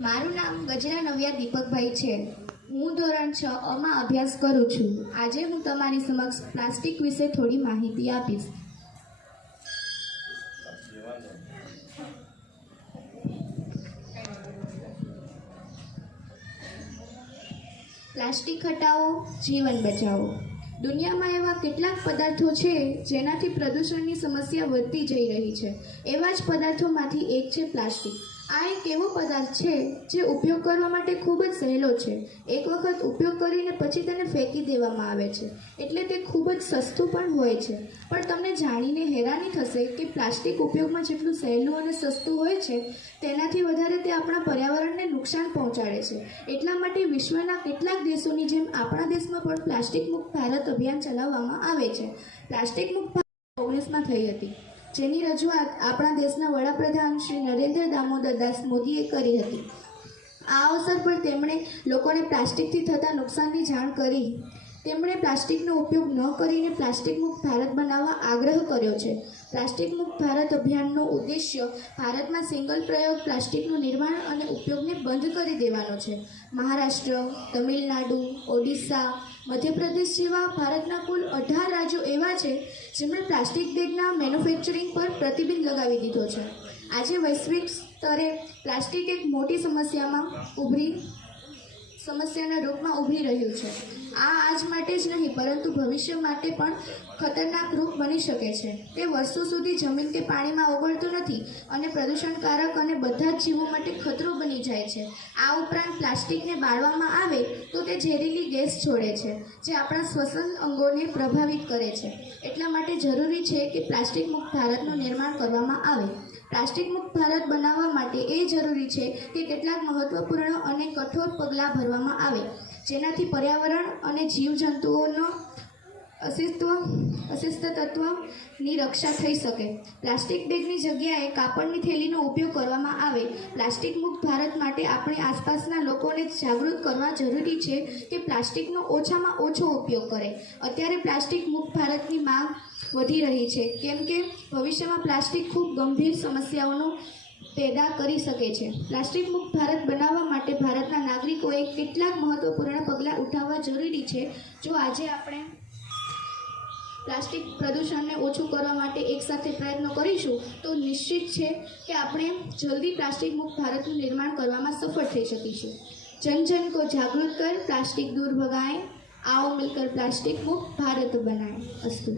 મારું નામ ગજરા નવ્યા દીપકભાઈ છે। હું ધોરણ 6 માં અભ્યાસ કરું છું। આજે હું તમારી સમક્ષ પ્લાસ્ટિક વિશે થોડી માહિતી આપીશ। પ્લાસ્ટિક હટાવો, જીવન બચાવો। દુનિયામાં એવા કેટલાક પદાર્થો છે જેનાથી પ્રદૂષણની સમસ્યા વધતી જઈ રહી છે। એવા જ પદાર્થોમાંથી એક છે પ્લાસ્ટિક। આ એક એવો પદાર્થ છે જે ઉપયોગ કરવા માટે ખૂબ જ સહેલો છે। એક વખત ઉપયોગ કરીને પછી તેને ફેંકી દેવામાં આવે છે, એટલે તે ખૂબ જ સસ્તું પણ હોય છે। પણ તમને જાણીને હેરાની થશે કે પ્લાસ્ટિક ઉપયોગમાં જેટલું સહેલું અને સસ્તું હોય છે તેનાથી વધારે તે આપણા પર્યાવરણને નુકસાન પહોંચાડે છે। એટલા માટે વિશ્વના કેટલાક દેશોની જેમ આપણા દેશમાં પણ પ્લાસ્ટિક મુક્ત ભારત અભિયાન ચલાવવામાં આવે છે। પ્લાસ્ટિક મુક્ત ભારત 19માં થઈ હતી, જેની રજૂઆત આપણા દેશના વડાપ્રધાન શ્રી નરેન્દ્ર દામોદર દાસ મોદીએ કરી હતી। આ અવસર પર તેમણે લોકોને પ્લાસ્ટિકથી થતા નુકસાનની જાણ કરી। તેમણે પ્લાસ્ટિકનો ઉપયોગ ન કરીને પ્લાસ્ટિક મુક્ત ભારત બનાવવા આગ્રહ કર્યો છે। પ્લાસ્ટિક મુક્ત ભારત અભિયાનનો ઉદ્દેશ્ય ભારતમાં સિંગલ પ્રયોગ પ્લાસ્ટિકનું નિર્માણ અને ઉપયોગને બંધ કરી દેવાનો છે। મહારાષ્ટ્ર, તમિલનાડુ, ઓડિશા, મધ્યપ્રદેશ જેવા ભારતના કુલ 18 રાજ્યો એવા છે જેમણે પ્લાસ્ટિક બેગના મેન્યુફેક્ચરિંગ પર પ્રતિબંધ લગાવી દીધો છે। આજે વૈશ્વિક સ્તરે પ્લાસ્ટિક એક મોટી સમસ્યાના રૂપમાં ઉભરી રહ્યું છે। આ આજ માટે જ નહીં પરંતુ ભવિષ્ય માટે પણ ખતરનાક રૂપ બની શકે છે। તે વર્ષો સુધી જમીન કે પાણીમાં ઓગળતું નથી અને પ્રદૂષણકારક અને બધા જ જીવો માટે ખતરો બની જાય છે। આ ઉપરાંત પ્લાસ્ટિકને બાળવામાં આવે તો તે ઝેરીલી ગેસ છોડે છે જે આપણા શ્વસન અંગોને પ્રભાવિત કરે છે। એટલા માટે જરૂરી છે કે પ્લાસ્ટિક મુક્ત ભારતનું નિર્માણ કરવામાં આવે। પ્લાસ્ટિક મુક્ત ભારત બનાવવા માટે એ જરૂરી છે કે કેટલાક મહત્વપૂર્ણ અને કઠોર પગલાં ભરવામાં આવે જેનાથી પર્યાવરણ અને જીવજંતુઓનો અસ્તિત્વની રક્ષા થઈ શકે। પ્લાસ્ટિક બેગની જગ્યાએ કાપડની થેલીનો ઉપયોગ કરવામાં આવે। પ્લાસ્ટિક મુક્ત ભારત માટે આપણે આસપાસના લોકોને જાગૃત કરવા જરૂરી છે કે પ્લાસ્ટિકનો ઓછામાં ઓછો ઉપયોગ કરે। અત્યારે પ્લાસ્ટિક મુક્ત ભારતની માંગ વધી રહી છે કેમ કે ભવિષ્યમાં પ્લાસ્ટિક ખૂબ ગંભીર સમસ્યાઓનો પેદા કરી શકે છે। પ્લાસ્ટિક મુક્ત ભારત બનાવવા માટે ભારતના નાગરિકોએ કેટલાક મહત્વપૂર્ણ પગલાં ઉઠાવવા જરૂરી છે। જો આજે આપણે પ્લાસ્ટિક પ્રદૂષણને ઓછું કરવા માટે એકસાથે પ્રયત્નો કરીશું તો નિશ્ચિત છે કે આપણે જલ્દી પ્લાસ્ટિક મુક્ત ભારતનું નિર્માણ કરવામાં સફળ થઈ શકીશું। જન જન કો જાગૃત કર, પ્લાસ્ટિક दूर भगाएं, आओ मिलकर प्लास्टिक मुक्त भारत बनाएं। अस्तु।